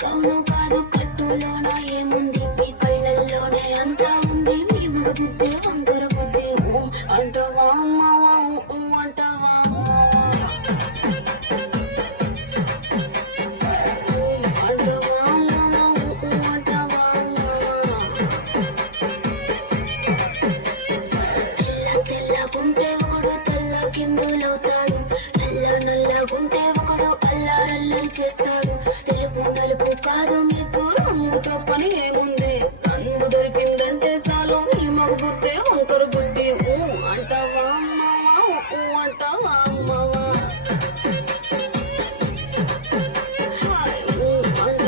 కౌను కాదు కట్టులోన ఏముంది మీ కళ్ళల్లోనే అంతా ఉంది మీ మగ బుద్ధి వంకర బుద్ధి అంటవా మావా అంటవా తెల్లగుంటే ఒకడు తెల్ల కిందులవుతాడు నల్లగుంటే ఒకడు అల్లారల్లరి చేస్తాడు తెలుపు నలుపు కాదు మీకు రంగుతో పని ఏముంది